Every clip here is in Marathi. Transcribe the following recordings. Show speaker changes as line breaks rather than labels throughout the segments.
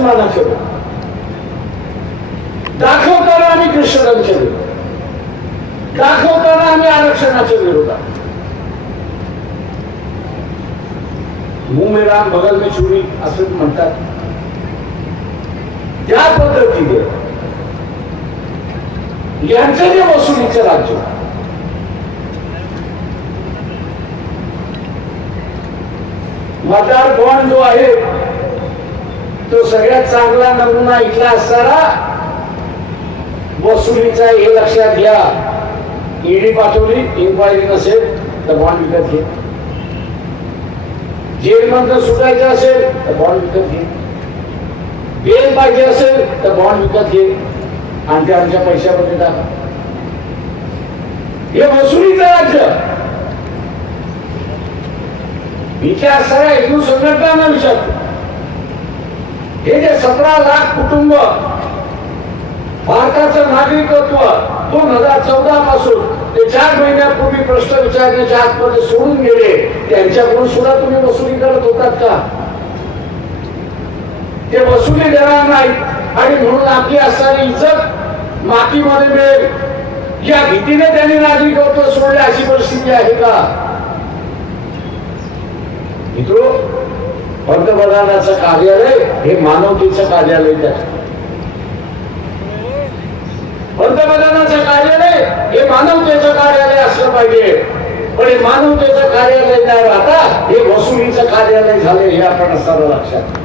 मला केलं. दाखवताना आम्ही विरोधात. दाखवताना आम्ही आरक्षणाच्या विरोधात. में बगल में छुरी असं म्हणतात. त्या पद्धतीने यांचं जे वसुलीचं राज्य मतदार कोण जो आहे तो सगळ्यात चांगला नमुना इथला असणारा वसुलीचा हे लक्षात घ्या. ईडी पाठवली इन्क्वायरी नसेल तर बॉन्ड विकत घे. जेलमधनं सुटायचं असेल तर बॉन्ड विकत घे. बेल पाहिजे असेल तर बॉन्ड विकत घे. आणि ते आमच्या पैशामध्ये टाका. हे वसुलीचं राज्य. विचार सगळ्या हिंदू संघटनांना विचारतो. हे जे सतरा लाख कुटुंब भारताचं नागरिकत्व दोन हजार चौदा पासून ते चार महिन्यापूर्वी प्रश्न विचारण्याच्या आतमध्ये सोडून गेले त्यांच्याकडून सुद्धा तुम्ही वसुली करत होतात का? ते वसुली देणार नाहीत आणि म्हणून आपली असणारी इज्जत मातीमध्ये मिळेल. या भीतीने त्यांनी नागरिकत्व सोडले अशी परिस्थिती आहे का? मित्रो पंतप्रधानाचं कार्यालय हे मानवतेचं कार्यालय त्या. पंतप्रधानाचं कार्यालय हे मानवतेचं कार्यालय असलं पाहिजे. पण हे मानवतेचं कार्यालय नाही राहता हे वसुलीचं कार्यालय झाले हे आपण सर्व लक्षात.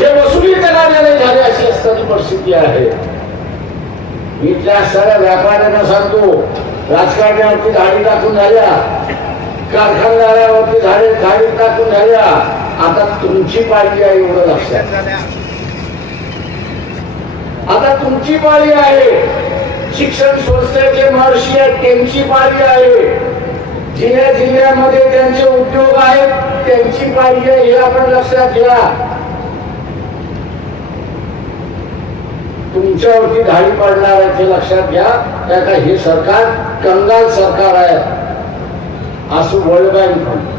हे वसुलीचं कार्यालय झाले अशी असताना परिस्थिती आहे. मी त्या सगळ्या व्यापाऱ्यांना सांगतो राजकारण्यावरती गाडी टाकून झाल्या. कारखानदारावरती झाडे झाडी टाकून झाल्या. आता तुमची पाळी आहे एवढं लक्षात. आता तुमची पाळी आहे. शिक्षण संस्थेचे महर्षी आहेत त्यांची पाळी आहे. जिल्ह्या जिल्ह्यामध्ये त्यांचे उद्योग आहेत त्यांची पाळी आहे हे आपण लक्षात घ्या. तुमच्यावरती धाडी पडणार आहे ते लक्षात घ्या. त्या का हे सरकार कंगाल सरकार आहे. as a World Bank fund.